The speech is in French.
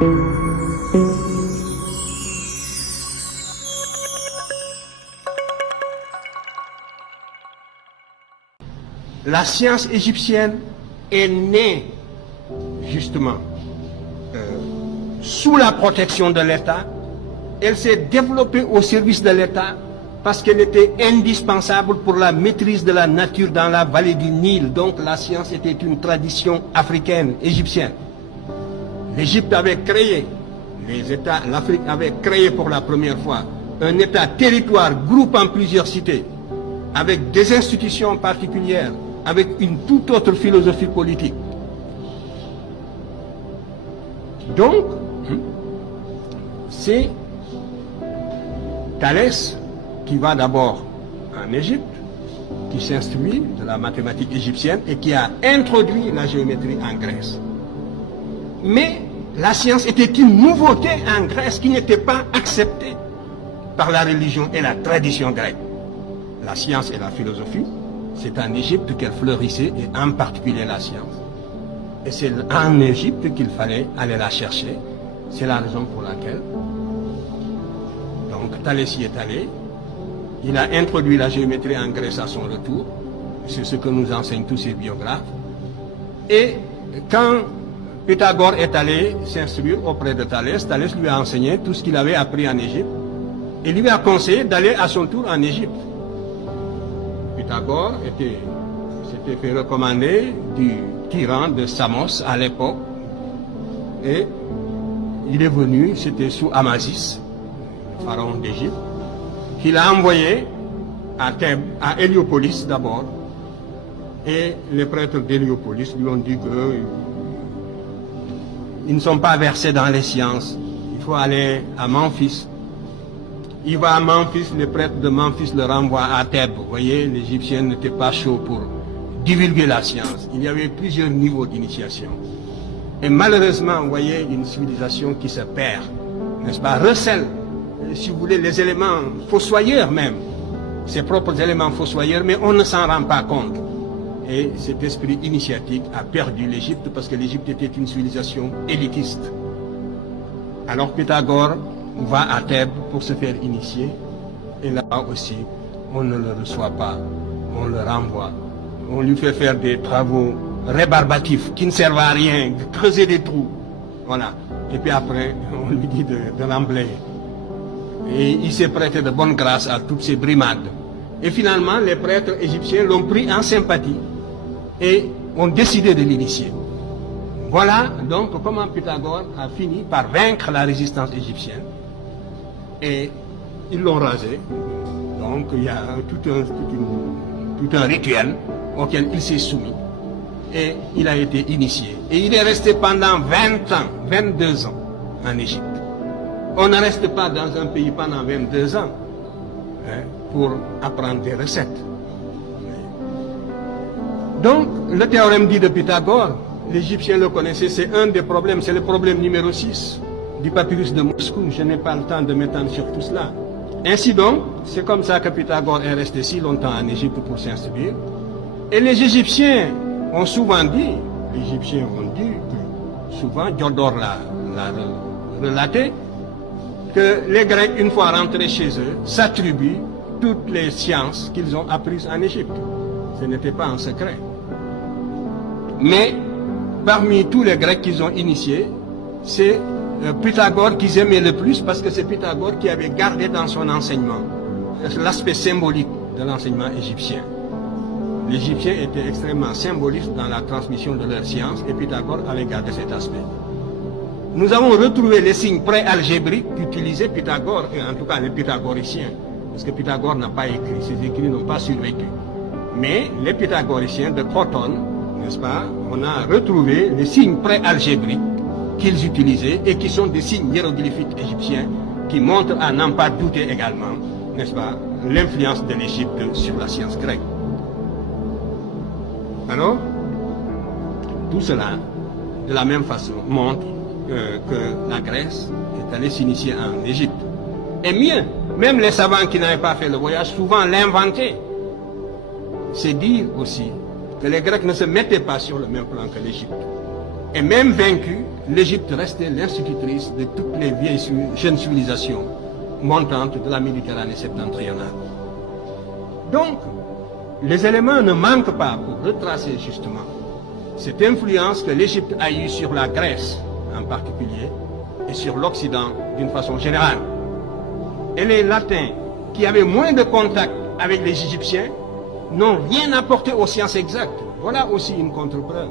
La science égyptienne est née justement sous la protection de l'État. Elle s'est développée au service de l'État parce qu'elle était indispensable pour la maîtrise de la nature dans la vallée du Nil. Donc la science était une tradition africaine, égyptienne. L'Égypte avait créé, l'Afrique avait créé pour la première fois un État-territoire groupant plusieurs cités, avec des institutions particulières, avec une toute autre philosophie politique. Donc, c'est Thalès qui va d'abord en Égypte, qui s'instruit de la mathématique égyptienne et qui a introduit la géométrie en Grèce. Mais la science était une nouveauté en Grèce qui n'était pas acceptée par la religion et la tradition grecque. La science et la philosophie, c'est en Égypte qu'elle fleurissait, et en particulier la science. Et c'est en Égypte qu'il fallait aller la chercher. C'est la raison pour laquelle donc Thalès y est allé. Il a introduit la géométrie en Grèce à son retour. C'est ce que nous enseignent tous ses biographes. Et quand Pythagore est allé s'instruire auprès de Thalès, Thalès lui a enseigné tout ce qu'il avait appris en Égypte et lui a conseillé d'aller à son tour en Égypte. Pythagore s'était fait recommander du tyran de Samos à l'époque, et il est venu, c'était sous Amasis, le pharaon d'Égypte, qu'il a envoyé à Thèbes, à Héliopolis d'abord, et les prêtres d'Héliopolis lui ont dit qu'ils ne sont pas versés dans les sciences, il faut aller à Memphis. Il va à Memphis, les prêtres de Memphis le renvoient à Thèbes. Vous voyez, l'Égyptien n'était pas chaud pour divulguer la science. Il y avait plusieurs niveaux d'initiation. Et malheureusement, vous voyez, une civilisation qui se perd, n'est-ce pas, recèle, si vous voulez, les éléments fossoyeurs même, ses propres éléments fossoyeurs, mais on ne s'en rend pas compte. Et cet esprit initiatique a perdu l'Égypte parce que l'Égypte était une civilisation élitiste. Alors Pythagore va à Thèbes pour se faire initier, et là aussi, on ne le reçoit pas, on le renvoie, on lui fait faire des travaux rébarbatifs qui ne servent à rien, de creuser des trous, voilà. Et puis après, on lui dit de l'emblayer. Et il s'est prêté de bonne grâce à toutes ces brimades. Et finalement, les prêtres égyptiens l'ont pris en sympathie et ont décidé de l'initier. Voilà donc comment Pythagore a fini par vaincre la résistance égyptienne. Et ils l'ont rasé. Donc il y a tout un rituel auquel il s'est soumis. Et il a été initié. Et il est resté pendant 20 ans, 22 ans en Égypte. On ne reste pas dans un pays pendant 22 ans pour apprendre des recettes. Donc le théorème dit de Pythagore, l'Égyptien le connaissait, c'est un des problèmes, c'est le problème numéro 6 du papyrus de Moscou. Je n'ai pas le temps de m'étendre sur tout cela. Ainsi donc, c'est comme ça que Pythagore est resté si longtemps en Égypte pour s'instruire. Et les Égyptiens ont souvent dit, que souvent, Diodore l'a relaté, que les Grecs, une fois rentrés chez eux, s'attribuent toutes les sciences qu'ils ont apprises en Égypte. Ce n'était pas un secret. Mais parmi tous les Grecs qu'ils ont initiés, c'est Pythagore qu'ils aimaient le plus parce que c'est Pythagore qui avait gardé dans son enseignement l'aspect symbolique de l'enseignement égyptien. L'Égyptien était extrêmement symboliste dans la transmission de leur science et Pythagore avait gardé cet aspect. Nous avons retrouvé les signes pré-algébriques qu'utilisait Pythagore, et en tout cas les pythagoriciens, parce que Pythagore n'a pas écrit, ses écrits n'ont pas survécu. Mais les pythagoriciens de Crotone, n'est-ce pas, on a retrouvé les signes pré-algébriques qu'ils utilisaient et qui sont des signes hiéroglyphiques égyptiens qui montrent à n'en pas douter également, n'est-ce pas, l'influence de l'Égypte sur la science grecque. Alors, tout cela, de la même façon, montre que la Grèce est allée s'initier en Égypte. Et mieux, même les savants qui n'avaient pas fait le voyage, souvent l'inventaient. C'est dire aussi que les Grecs ne se mettaient pas sur le même plan que l'Égypte. Et même vaincue, l'Égypte restait l'institutrice de toutes les vieilles jeunes civilisations montantes de la Méditerranée septentrionale. Donc, les éléments ne manquent pas pour retracer justement cette influence que l'Égypte a eue sur la Grèce en particulier et sur l'Occident d'une façon générale. Et les Latins, qui avaient moins de contact avec les Égyptiens, n'ont rien apporté aux sciences exactes. Voilà aussi une contre-preuve.